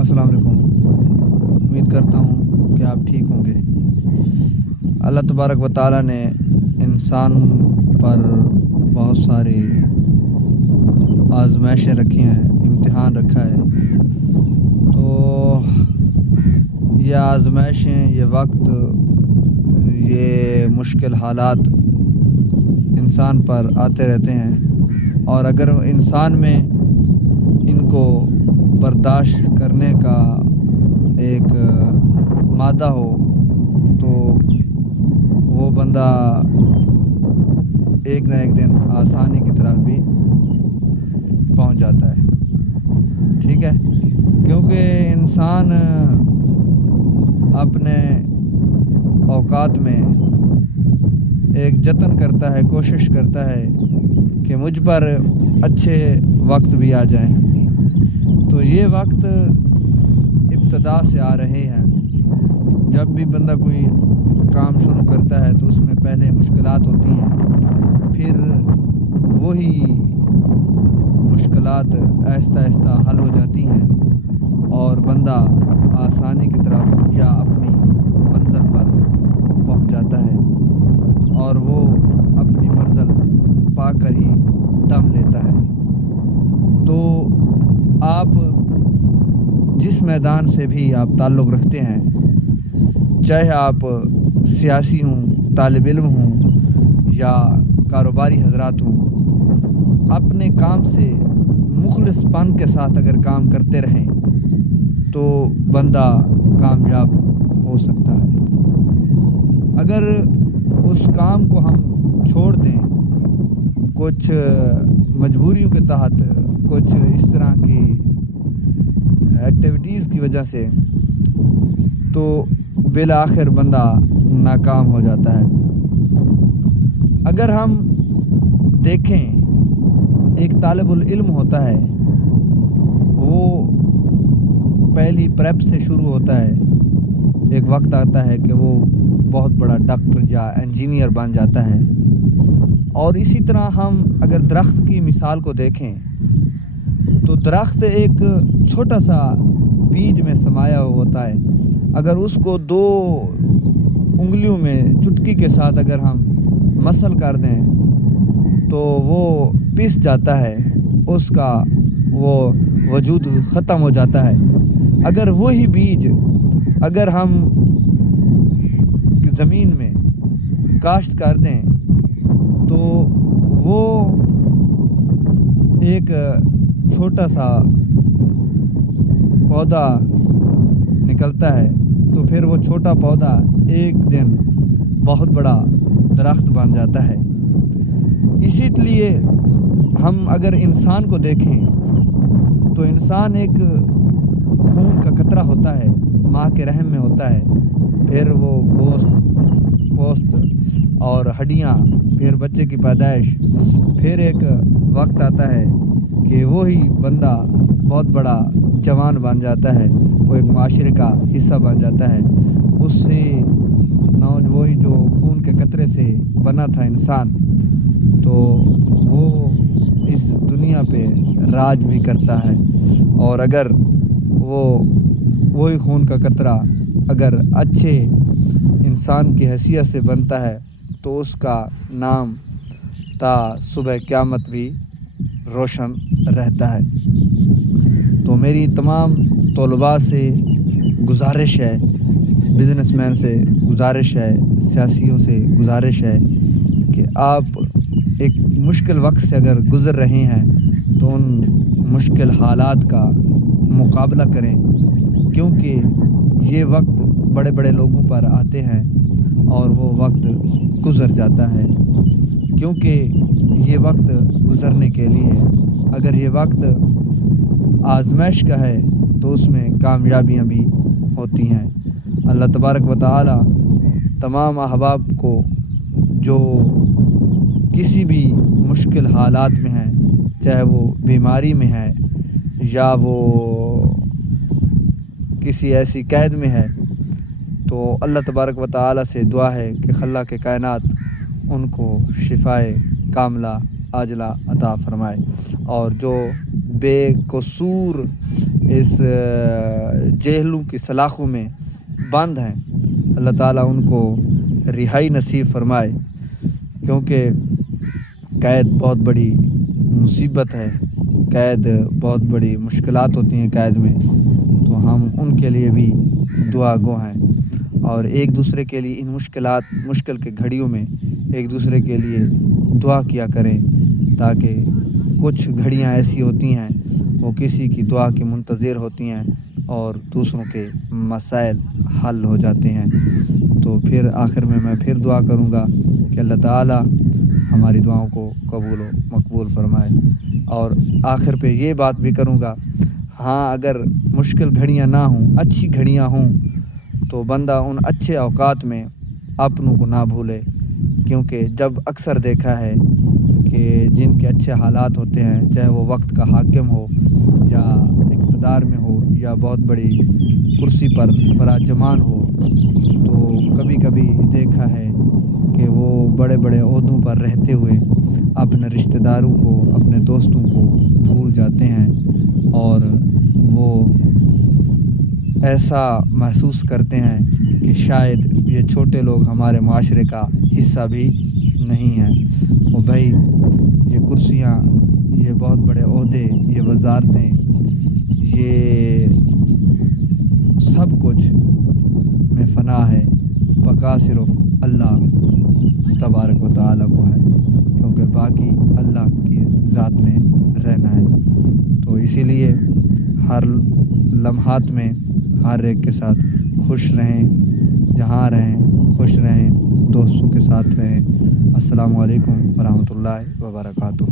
السلام علیکم۔ امید کرتا ہوں کہ آپ ٹھیک ہوں گے۔ اللہ تبارک و تعالیٰ نے انسان پر بہت ساری آزمائشیں رکھی ہیں، امتحان رکھا ہے۔ تو یہ آزمائشیں، یہ وقت، یہ مشکل حالات انسان پر آتے رہتے ہیں، اور اگر انسان میں ان کو برداشت کرنے کا ایک مادہ ہو تو وہ بندہ ایک نہ ایک دن آسانی کی طرف بھی پہنچ جاتا ہے۔ ٹھیک ہے، کیونکہ انسان اپنے اوقات میں ایک جتن کرتا ہے، کوشش کرتا ہے کہ مجھ پر اچھے وقت بھی آ جائیں۔ تو یہ وقت ابتدا سے آ رہے ہیں۔ جب بھی بندہ کوئی کام شروع کرتا ہے تو اس میں پہلے مشکلات ہوتی ہیں، پھر وہی مشکلات آہستہ آہستہ حل ہو جاتی ہیں اور بندہ آسانی کی طرف یا اپنی منزل پر پہنچ جاتا ہے، اور وہ اپنی منزل پا کر ہی دم لیتا ہے۔ تو آپ جس میدان سے بھی آپ تعلق رکھتے ہیں، چاہے آپ سیاسی ہوں، طالب علم ہوں یا کاروباری حضرات ہوں، اپنے کام سے مخلص پن کے ساتھ اگر کام کرتے رہیں تو بندہ کامیاب ہو سکتا ہے۔ اگر اس کام کو ہم چھوڑ دیں کچھ مجبوریوں کے تحت، کچھ اس طرح کی ایکٹیویٹیز کی وجہ سے، تو بالآخر بندہ ناکام ہو جاتا ہے۔ اگر ہم دیکھیں، ایک طالب العلم ہوتا ہے، وہ پہلی پریپ سے شروع ہوتا ہے، ایک وقت آتا ہے کہ وہ بہت بڑا ڈاکٹر یا انجینئر بن جاتا ہے۔ اور اسی طرح ہم اگر درخت کی مثال کو دیکھیں تو درخت ایک چھوٹا سا بیج میں سمایا ہوتا ہے۔ اگر اس کو 2 انگلیوں میں چٹکی کے ساتھ اگر ہم مسل کر دیں تو وہ پس جاتا ہے، اس کا وہ وجود ختم ہو جاتا ہے۔ اگر وہی بیج اگر ہم زمین میں کاشت کر دیں تو وہ ایک چھوٹا سا پودا نکلتا ہے، تو پھر وہ چھوٹا پودا ایک دن بہت بڑا درخت بن جاتا ہے۔ اسی لیے ہم اگر انسان کو دیکھیں تو انسان ایک خون کا قطرہ ہوتا ہے، ماں کے رحم میں ہوتا ہے، پھر وہ گوشت، پوست اور ہڈیاں، پھر بچے کی پیدائش، پھر ایک وقت آتا ہے کہ وہی بندہ بہت بڑا جوان بن جاتا ہے، وہ ایک معاشرے کا حصہ بن جاتا ہے۔ اس سے وہی جو خون کے قطرے سے بنا تھا انسان، تو وہ اس دنیا پہ راج بھی کرتا ہے۔ اور اگر وہی خون کا قطرہ اگر اچھے انسان کی حیثیت سے بنتا ہے تو اس کا نام تا صبح قیامت بھی روشن رہتا ہے۔ تو میری تمام طلباء سے گزارش ہے، بزنس مین سے گزارش ہے، سیاسیوں سے گزارش ہے کہ آپ ایک مشکل وقت سے اگر گزر رہے ہیں تو ان مشکل حالات کا مقابلہ کریں، کیونکہ یہ وقت بڑے بڑے لوگوں پر آتے ہیں اور وہ وقت گزر جاتا ہے۔ کیونکہ یہ وقت گزرنے کے لیے، اگر یہ وقت آزمائش کا ہے تو اس میں کامیابیاں بھی ہوتی ہیں۔ اللہ تبارک و تعالی تمام احباب کو جو کسی بھی مشکل حالات میں ہیں، چاہے وہ بیماری میں ہے یا وہ کسی ایسی قید میں ہے، تو اللہ تبارک و تعالی سے دعا ہے کہ خالق کائنات ان کو شفائے کاملہ عاجلہ عطا فرمائے، اور جو بے قصور اس جیلوں کی سلاخوں میں بند ہیں، اللہ تعالیٰ ان کو رہائی نصیب فرمائے، کیونکہ قید بہت بڑی مصیبت ہے، قید بہت بڑی مشکلات ہوتی ہیں قید میں، تو ہم ان کے لیے بھی دعا گو ہیں، اور ایک دوسرے کے لیے ان مشکل کے گھڑیوں میں ایک دوسرے کے لیے دعا کیا کریں، تاکہ کچھ گھڑیاں ایسی ہوتی ہیں وہ کسی کی دعا کی منتظر ہوتی ہیں اور دوسروں کے مسائل حل ہو جاتے ہیں۔ تو پھر آخر میں پھر دعا کروں گا کہ اللہ تعالیٰ ہماری دعاؤں کو قبول و مقبول فرمائے، اور آخر پہ یہ بات بھی کروں گا، ہاں اگر مشکل گھڑیاں نہ ہوں، اچھی گھڑیاں ہوں، تو بندہ ان اچھے اوقات میں اپنوں کو نہ بھولے، کیونکہ جب اکثر دیکھا ہے کہ جن کے اچھے حالات ہوتے ہیں، چاہے وہ وقت کا حاکم ہو یا اقتدار میں ہو یا بہت بڑی کرسی پر براجمان ہو، تو کبھی کبھی دیکھا ہے کہ وہ بڑے بڑے عہدوں پر رہتے ہوئے اپنے رشتہ داروں کو، اپنے دوستوں کو بھول جاتے ہیں، اور وہ ایسا محسوس کرتے ہیں کہ شاید یہ چھوٹے لوگ ہمارے معاشرے کا حصہ بھی نہیں ہیں۔ اور بھائی، یہ کرسیاں، یہ بہت بڑے عہدے، یہ وزارتیں، یہ سب کچھ میں فنا ہے، بقا صرف اللہ تبارک و تعالیٰ کو ہے، کیونکہ باقی اللہ کی ذات میں رہنا ہے۔ تو اسی لیے ہر لمحات میں ہر ایک کے ساتھ خوش رہیں، جہاں رہیں خوش رہیں، دوستوں کے ساتھ رہیں۔ السلام علیکم ورحمۃ اللہ وبرکاتہ۔